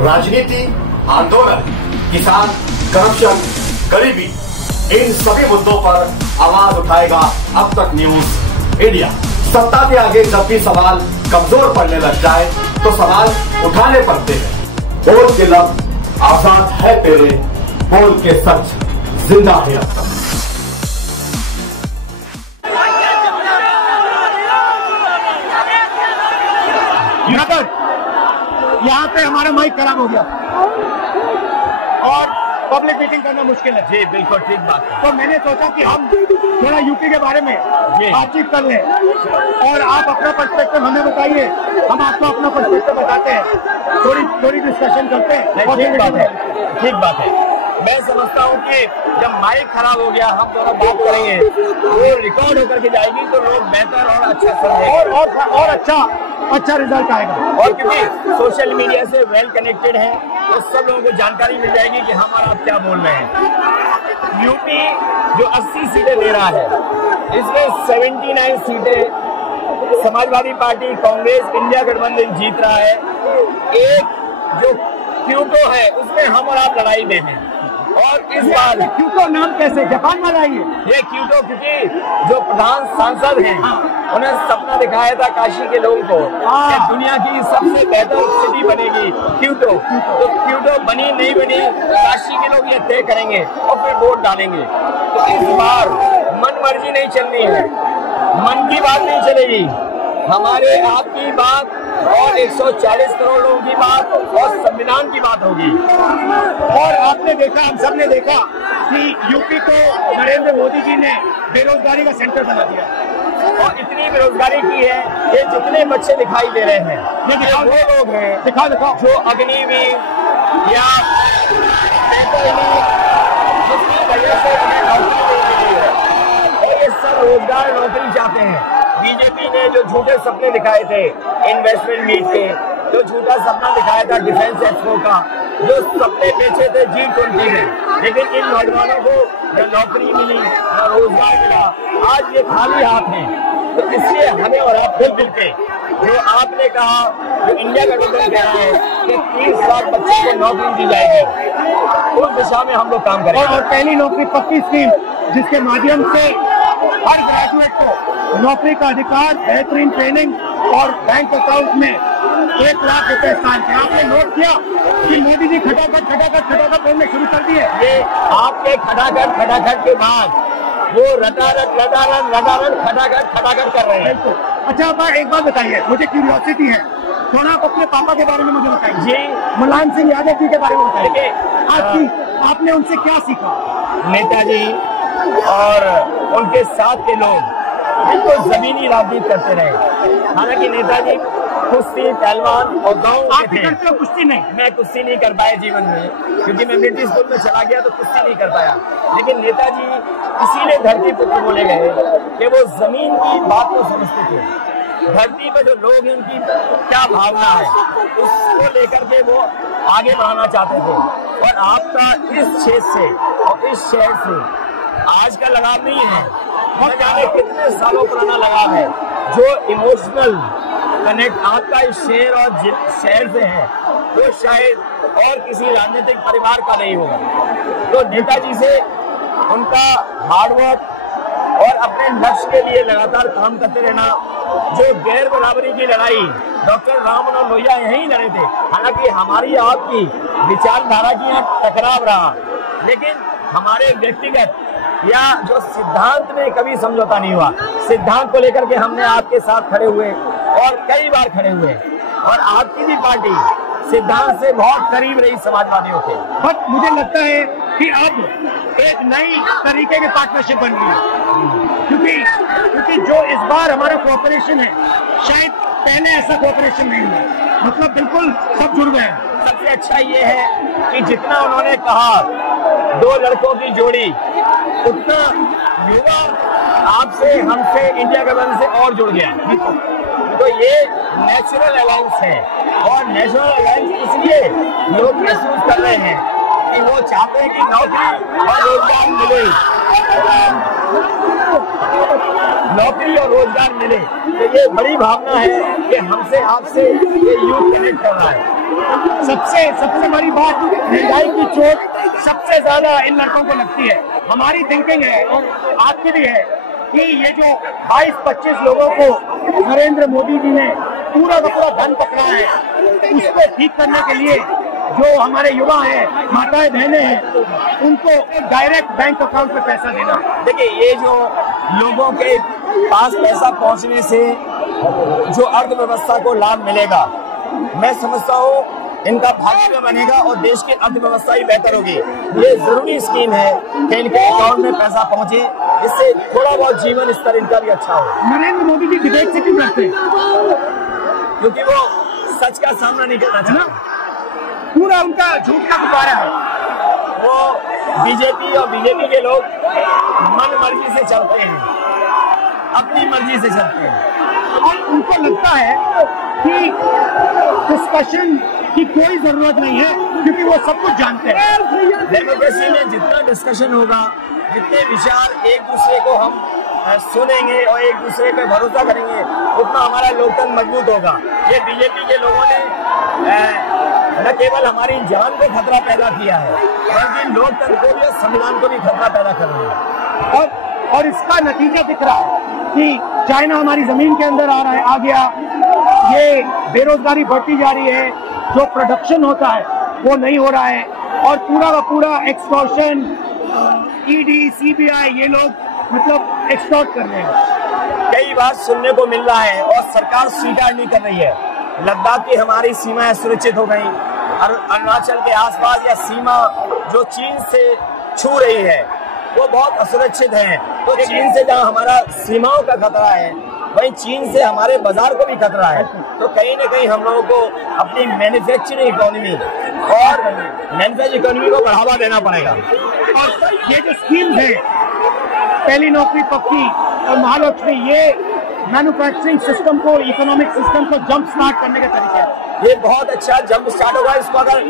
राजनीति, आंदोलन, किसान, करप्शन, गरीबी, इन सभी मुद्दों पर आवाज उठाएगा अब तक न्यूज इंडिया। सत्ता के आगे जब भी सवाल कमजोर पड़ने लग जाए तो सवाल उठाने पड़ते हैं। बोल के लफ्ज आजाद है तेरे, बोल के सच जिंदा है अब तक। यहाँ पे हमारा माइक खराब हो गया और पब्लिक मीटिंग करना मुश्किल है। जी बिल्कुल ठीक बात है। तो मैंने सोचा कि हम थोड़ा यूपी के बारे में बातचीत कर लें और आप अपना पर्सपेक्टिव हमें बताइए, हम आपको अपना पर्सपेक्टिव बताते हैं, थोड़ी डिस्कशन करते हैं। ठीक बात है। मैं समझता हूँ कि जब माइक खराब हो गया हम दोनों बात करेंगे वो रिकॉर्ड होकर के जाएगी तो लोग बेहतर और अच्छा समझेंगे और अच्छा रिजल्ट आएगा। और क्योंकि सोशल मीडिया से वेल कनेक्टेड है तो सब लोगों को जानकारी मिल जाएगी कि हम और आप क्या बोल रहे हैं। यूपी जो 80 सीटें ले रहा है इसमें 79 सीटें समाजवादी पार्टी, कांग्रेस, इंडिया गठबंधन जीत रहा है। एक जो क्यूटो है उसमें हम और आप लड़ाई में हैं। और इस बार क्यूटो नाम कैसे जापान वाला है ये क्यूटो, क्योंकि जो प्रधान सांसद हैं उन्हें सपना दिखाया था काशी के लोगों को कि दुनिया की सबसे बेहतर सिटी बनेगी क्यूटो। तो क्यूटो बनी नहीं बनी काशी के लोग ये तय करेंगे और फिर वोट डालेंगे। तो इस बार मन मर्जी नहीं चलनी है, मन की बात नहीं चलेगी, हमारे आपकी बात और 140 करोड़ लोगों की बात और संविधान की बात होगी। और आपने देखा, हम सब ने देखा कि यूपी को नरेंद्र मोदी जी ने बेरोजगारी का सेंटर बना दिया और इतनी बेरोजगारी की है ये जितने बच्चे दिखाई दे रहे हैं ये वो लोग हैं दिखाओ जो अग्निवीर या जिसकी वजह से उन्हें नौकरी नहीं मिली है और ये सब रोजगार नौकरी चाहते हैं। बीजेपी ने जो झूठे सपने दिखाए थे इन्वेस्टमेंट मीट के, जो झूठा सपना दिखाया था डिफेंस एक्सपो का, जो सपने बेचे थे G20 में, लेकिन इन नौजवानों को न नौकरी मिली न रोजगार मिला, आज ये खाली हाथ हैं। तो इसलिए हमें और आप मिल के जो आपने कहा, जो इंडिया गठबंधन कह रहा है कि 30 लाख बच्चों को नौकरी दी जाएगी, उस दिशा में हम लोग काम करेंगे। और पहली नौकरी पक्की स्कीम जिसके माध्यम से हर ग्रेजुएट को नौकरी का अधिकार, बेहतरीन ट्रेनिंग और बैंक अकाउंट में 1 लाख रुपए साल के। आपने नोट किया कि मोदी जी खटाखट बोलने शुरू कर दिए। ये आपके खटाखट के बाद वो रटारट खटाखट कर रहे हैं। अच्छा एक बात बताइए, मुझे क्यूरियोसिटी है, थोड़ा आप अपने पापा के बारे में मुझे बताइए। जी मुलायम सिंह यादव जी के बारे में बताइए। आपने उनसे क्या सीखा? नेताजी और उनके साथ के लोग बिल्कुल जमीनी राजनीति करते रहे। हालांकि नेताजी कुश्ती, पहलवान और गाँव के थे। कुश्ती नहीं, मैं कुश्ती नहीं कर पाया जीवन में क्योंकि मैं मिलिट्री स्कूल में चला गया तो कुश्ती नहीं कर पाया। लेकिन नेताजी इसीलिए धरती पुत्र बोले गए कि वो जमीन की बात को समझते थे। धरती पर जो लोग हैं उनकी क्या भावना है उसको लेकर के वो आगे बढ़ाना चाहते थे। और आपका इस क्षेत्र से और इस शहर से आज का लगाव नहीं है, न जाने कितने सालों पुराना लगाव है। जो इमोशनल कनेक्ट आपका इस शहर और शहर से है वो शायद और किसी राजनीतिक परिवार का नहीं होगा। तो नेताजी से उनका हार्डवर्क और अपने लक्ष्य के लिए लगातार काम करते रहना, जो गैर बराबरी की लड़ाई डॉक्टर राम मनोहर लोहिया यहीं लड़े थे। हालांकि हमारी आपकी विचारधारा की यहाँ टकराव रहा, लेकिन हमारे व्यक्तिगत या जो सिद्धांत में कभी समझौता नहीं हुआ। सिद्धांत को लेकर के हमने आपके साथ खड़े हुए और कई बार खड़े हुए और आपकी भी पार्टी सिद्धांत से बहुत करीब रही समाजवादियों के। बट मुझे लगता है कि अब एक नई तरीके की पार्टनरशिप बन रही है क्योंकि जो इस बार हमारा कोऑपरेशन है शायद पहले ऐसा कोऑपरेशन नहीं हुआ। मतलब बिल्कुल सब जुड़ गए हैं। सबसे अच्छा ये है कि जितना उन्होंने कहा 2 लड़कों की जोड़ी, उतना युवा आपसे, हमसे, इंडिया गठबंधन से और जुड़ गया। तो ये नेचुरल अलायंस है और नेचुरल अलायंस इसलिए लोग महसूस कर रहे हैं कि वो चाहते हैं कि नौकरी और रोजगार मिले, नौकरी और रोजगार मिले। तो ये बड़ी भावना है कि हमसे आपसे ये यूथ कनेक्ट कर रहा है। सबसे बड़ी बात, महंगाई की चोट सबसे ज्यादा इन लड़कों को लगती है। हमारी थिंकिंग है और आपकी भी है कि ये जो 22-25 लोगों को नरेंद्र मोदी जी ने पूरा का पूरा धन पकड़ा है, उसको ठीक करने के लिए जो हमारे युवा हैं, माताएं बहनें हैं, उनको डायरेक्ट बैंक अकाउंट पे पैसा देना। देखिए, ये जो लोगों के पास पैसा पहुंचने से जो अर्थव्यवस्था को लाभ मिलेगा, मैं समझता हूँ इनका भाग्य बनेगा और देश की अर्थव्यवस्था ही बेहतर होगी। ये जरूरी स्कीम है कि इनके अकाउंट में पैसा पहुंचे, इससे थोड़ा बहुत जीवन स्तर इनका भी अच्छा हो। नरेंद्र मोदी जी डिबेट से क्यों करते हैं? क्योंकि वो सच का सामना नहीं करना चाहते। पूरा उनका झूठ का गुब्बारा है। वो बीजेपी और बीजेपी के लोग मन मर्जी से चलते हैं, अपनी मर्जी से चलते हैं और उनको लगता है कि डिस्कशन की कोई जरूरत नहीं है क्योंकि वो सब कुछ जानते हैं। डेमोक्रेसी में जितना डिस्कशन होगा, जितने विचार एक दूसरे को हम सुनेंगे और एक दूसरे पे भरोसा करेंगे, उतना हमारा लोकतंत्र मजबूत होगा। ये बीजेपी के लोगों ने न केवल हमारी जान को खतरा पैदा किया है, बल्कि लोकतंत्र को भी, संविधान को भी खतरा पैदा कर रहे हैं। और इसका नतीजा दिख रहा है कि चाइना हमारी जमीन के अंदर आ गया, ये बेरोजगारी बढ़ती जा रही है, जो प्रोडक्शन होता है वो नहीं हो रहा है, और पूरा का पूरा एक्सटॉर्शन, ईडी, सीबीआई, ये लोग मतलब एक्सटॉर्ट कर रहे हैं। कई बार सुनने को मिल रहा है और सरकार स्वीकार नहीं कर रही है, लद्दाख की हमारी सीमाएं सुरक्षित हो गई, अरुणाचल के आसपास या सीमा जो चीन से छू रही है वो बहुत असुरक्षित है। तो चीन से जहां हमारा सीमाओं का खतरा है, वहीं चीन से हमारे बाजार को भी खतरा है। तो कहीं न कहीं हम लोगों को अपनी मैन्युफैक्चरिंग इकोनॉमी को बढ़ावा देना पड़ेगा। और ये जो स्कीम है, पहली नौकरी पक्की और महालक्ष्मी, ये मैन्युफैक्चरिंग सिस्टम को, इकोनॉमिक सिस्टम को जंप स्टार्ट करने के तरीके हैं। ये बहुत अच्छा जंप स्टार्ट होगा। इसको अगर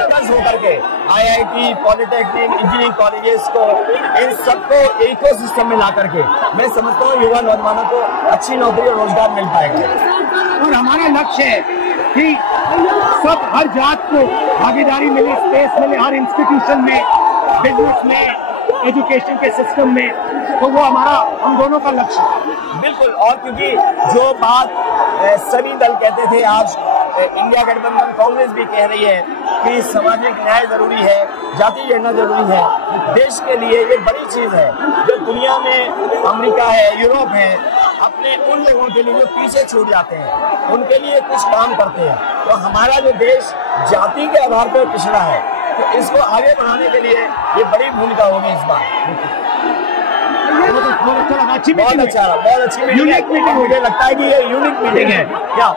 फोकस होकर के IIT, पॉलिटेक्निक, इंजीनियरिंग कॉलेजेस को, इन सबको इकोसिस्टम में ला करके, मैं समझता हूँ युवा नौजवानों को अच्छी नौकरी और रोजगार मिल पाएगा। और हमारा लक्ष्य है कि सब, हर जात को भागीदारी मिले, स्पेस मिले, हर इंस्टीट्यूशन में, बिजनेस में, एजुकेशन के सिस्टम में, तो वो हमारा, हम दोनों का लक्ष्य है। बिल्कुल। और क्योंकि जो बात सभी दल कहते थे, आज इंडिया गठबंधन कांग्रेस भी कह रही है कि सामाजिक न्याय जरूरी है, जाति जनगणना जरूरी है। देश के लिए ये बड़ी चीज है। जो दुनिया में अमेरिका है, यूरोप है, अपने उन लोगों के लिए जो पीछे छूट जाते हैं, उनके लिए कुछ काम करते हैं। तो हमारा जो देश जाति के आधार पर पिछड़ा है, तो इसको आगे बढ़ाने के लिए ये बड़ी भूमिका होगी इस बार। बहुत अच्छा लगा, बहुत अच्छी मीटिंग है। मुझे लगता है कि ये यूनिक मीटिंग है। क्या